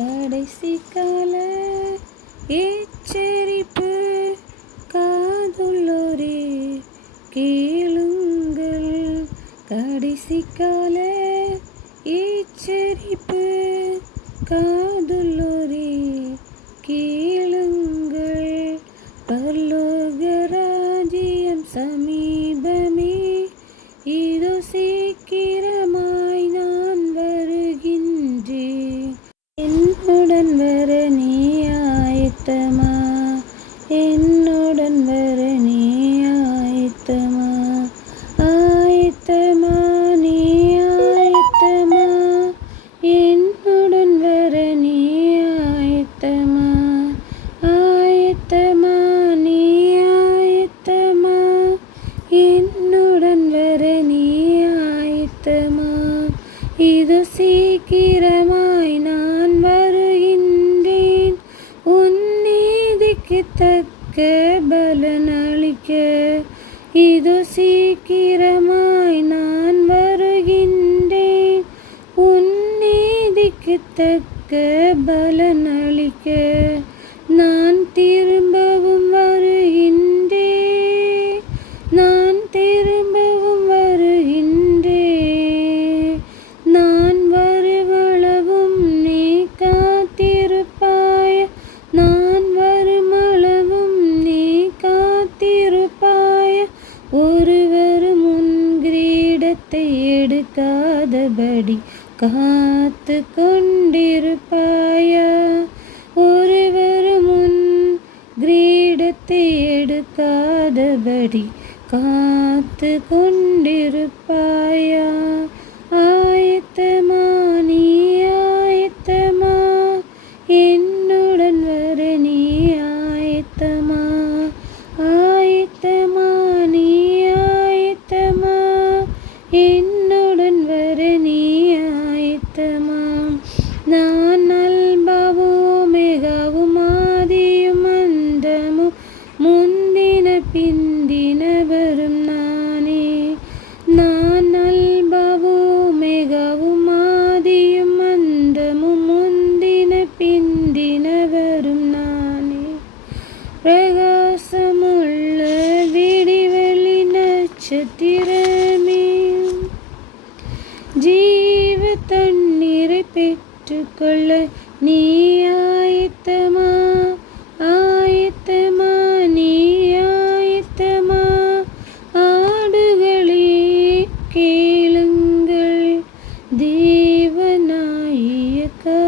கடைசி கால எச்சரிப்பு காதுள்ளோரே கேளுங்கள். கடைசி கால எச்சரிப்பு காதுள்ளோரே கேளுங்கள். பல்லோக ராஜ்யம் சமீ என்னுடன் வர நீ ஆயத்தமா? ஆயத்தமா? நீ ஆயத்தமா? என்னுடன் வர நீ ஆயத்தமா? ஆயத்தமா? நீ ஆயத்தமா? என்னுடன் வர நீ ஆயத்தமா? இது சீக்கிரமாய் தக்க பலன் அளிக்க இது சீக்கிரமாய் நான் வருகின்றேன் உன் நீதிக்கு தக்க பலன் கெடுக்காதபடி காத்து கொண்டிருப்பாயா ஒருவர் முன் கிரீடத்தை எடுக்காதபடி காத்து கொண்டிருப்பாயா ஆயத்தமா பிந்தினவரும் நானே. நான் அல்பாவும் மிகவும் ஆதியும் அந்தமும் முந்தின பிந்தினவரும் நானே. பிரகாசமுள்ள விடிவெளி நட்சத்திரமே. ஜீவ தண்ணீரை பெற்றுக்கொள்ள நீ ஆயத்தமா